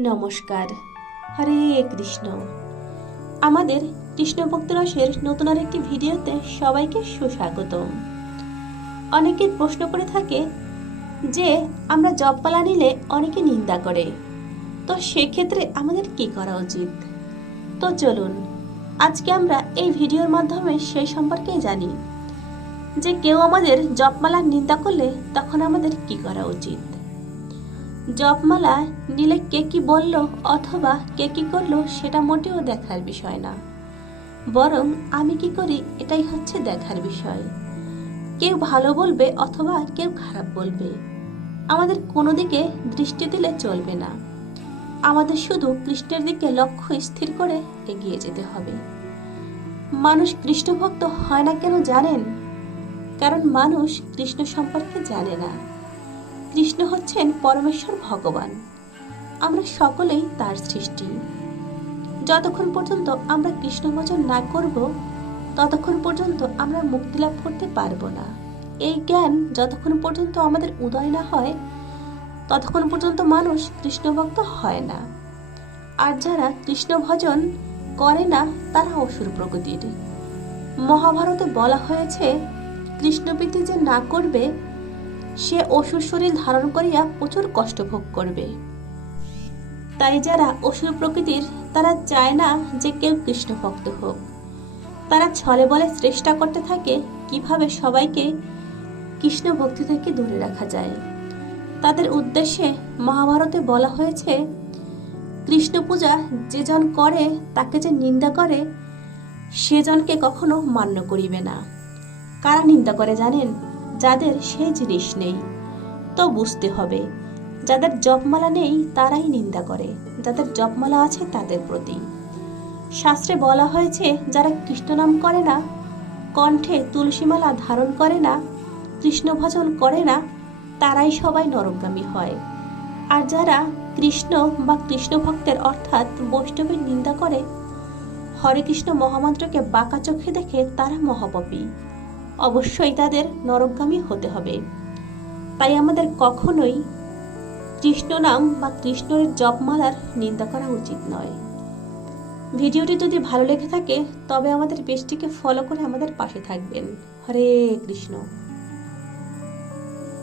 নমস্কার। হরে কৃষ্ণ। আমাদের কৃষ্ণ ভক্তরসের নতুন আর একটি ভিডিওতে সবাইকে সুস্বাগতম। অনেকে প্রশ্ন করে থাকে যে, আমরা জপপালা নিলে অনেকে নিন্দা করে। তো সেক্ষেত্রে আমাদের কি করা উচিত? তো চলুন, আজকে আমরা এই ভিডিওর মাধ্যমে সেই সম্পর্কে জানি। যে কেউ আমাদের জপমালার নিন্দা করলে তখন আমাদের কি করা উচিত? জপমালা নিলে কে কি বলল অথবা কে কি করল সেটা মোটেও দেখার বিষয় না। বরং আমি কি করি এটাই হচ্ছে দেখার বিষয়। কেউ ভালো বলবে অথবা কেউ খারাপ বলবে। আমাদের কোনো দিকে দৃষ্টি দিলে চলবে না। আমাদের শুধু কৃষ্ণের দিকে লক্ষ্য স্থির করে এগিয়ে যেতে হবে। মানুষ কৃষ্ণভক্ত হয় না কেন জানেন? কারণ মানুষ কৃষ্ণ সম্পর্কে জানে না। কৃষ্ণ হচ্ছেন পরমেশ্বর ভগবান। আমরা সকলেই তার সৃষ্টি। যতক্ষণ পর্যন্ত আমরা কৃষ্ণ ভজন না করব, ততক্ষণ পর্যন্ত আমরা মুক্তি লাভ করতে পারব না। এই জ্ঞান যতক্ষণ পর্যন্ত আমাদের উদয় না হয়, ততক্ষণ পর্যন্ত মানুষ কৃষ্ণ ভক্ত হয় না। আর যারা কৃষ্ণ ভজন করে না, তারা অসুর প্রকৃতির। মহাভারতে বলা হয়েছে, কৃষ্ণপ্রীতি যে না করবে সে অসুর শরীর ধারণ করিয়া প্রচুর কষ্ট ভোগ করবে। তাই যারা অসুর প্রকৃতির, তারা চায় না যে কেউ কৃষ্ণ ভক্ত হোক। তারা ছলে বলে চেষ্টা করতে থাকে, কীভাবে সবাইকে কৃষ্ণ ভক্তি থেকে দূরে রাখা যায়। তাদের উদ্দেশ্যে মহাভারতে বলা হয়েছে কৃষ্ণ পূজা যে জন করে, তাকে যে নিন্দা করে সেজনকে কখনো মান্য করিবে না। কারা নিন্দা করে জানেন? যাদের সেই জিনিস নেই। তো বুঝতে হবে, যাদের জপমালা নেই তারাই নিন্দা করে, যাদের জপমালা আছে তাদের প্রতি। শাস্ত্রে বলা হয়েছে, যারা কৃষ্ণ নাম করে না, কণ্ঠে তুলসীমালা ধারণ করে না, কৃষ্ণ ভজন করে না, তারাই সবাই নরকগামী হয়। আর যারা কৃষ্ণ বা কৃষ্ণ ভক্তের অর্থাৎ বৈষ্ণবের নিন্দা করে, হরে কৃষ্ণ মহামন্ত্রকে বাঁকা চোখে দেখে তারা মহাপপী। অবশ্যই তাদের নরকগামী হতে হবে। তাই আমাদের কখনোই কৃষ্ণ নাম বা কৃষ্ণের জপমালার নিন্দা করা উচিত নয়। ভিডিওটি যদি ভালো লেগে থাকে, তবে আমাদের বেশটিকে ফলো করে আমাদের পাশে থাকবেন। হরে কৃষ্ণ।